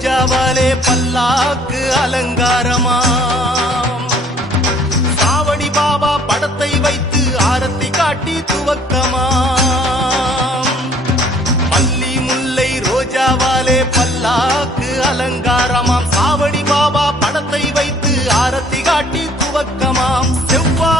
ரோஜாவாலே பல்லாக்கு அலங்காரமாம். சாவடி பாபா படத்தை வைத்து ஆரத்தி காட்டி துவக்கமாம். மல்லி முல்லை ரோஜாவாலே பல்லாக்கு அலங்காரமாம். சாவடி பாபா படத்தை வைத்து ஆரத்தி காட்டி துவக்கமாம். செவ்வாய்